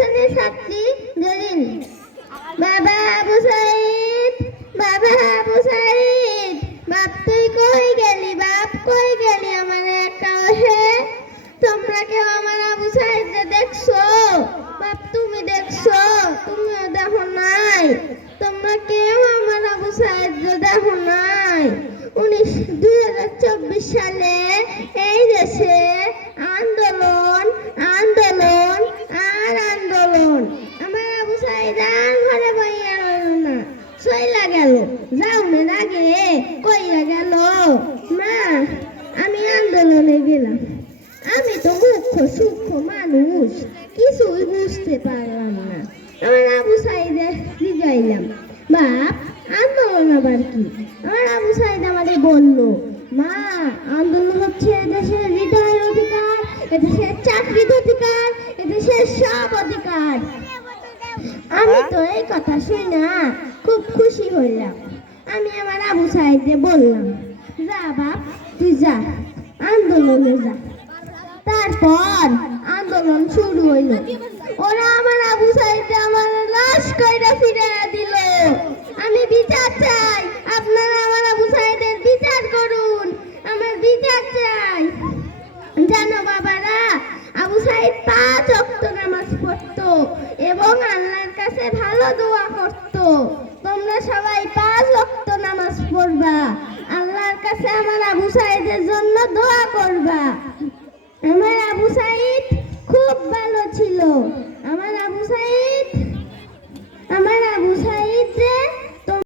শ্রেণির ছাত্রী জেরিন বাবা আবু সাইদ বাবা আবু সাইদ বাপ তুই কই গেলি? বাপ কই গেলি আমার একা হে তোমরা কেউ আমার আবু সাইদকে দেখছ? বাপ তুমি দেখছ? তুমিও দেখো নাই। তোমরা কেউ আমার আবু সাইদকে দেখো নাই। উনিশ দুই হাজার চব্বিশ সালে এই দেশে আন্দোলন আন্দোলন আর আন্দোলন আমার আবু ঘরে বইয়া রইল না। সইলা গেল যাওনের আগে কইয়া গেল, মা, আমি আন্দোলনে গেলাম। আমি তো মুখ্য সূক্ষ্ম মানুষ, কিছুই বুঝতে পারলাম না। আমার আবু সাইদে জিগাইলাম, বাপ, আন্দোলন আবার কি? আমার আবু সাইদ আমাদের বলল, মা, আন্দোলন হচ্ছে এদেশের হৃদয়ের অধিকার, এদেশের চাকরির অধিকার, এদেশের সব অধিকার। আমি তো এই কথা শুই না খুব খুশি হইলাম। আমি আমার আবু সাহেবকে বললাম, যা বাপ, তুই যা, আন্দোলনে যা। তারপর আন্দোলন শুরু হইল। ওরা আমার পড়তো এবং আল্লাহর কাছে ভালো দোয়া করতো। তোমরা সবাই পাঁচ অক্ত নামাজ পড়বা। আল্লাহর কাছে আমার আবু সাইদের জন্য দোয়া করবা। আমার আবু সাইদ খুব ভালো ছিল।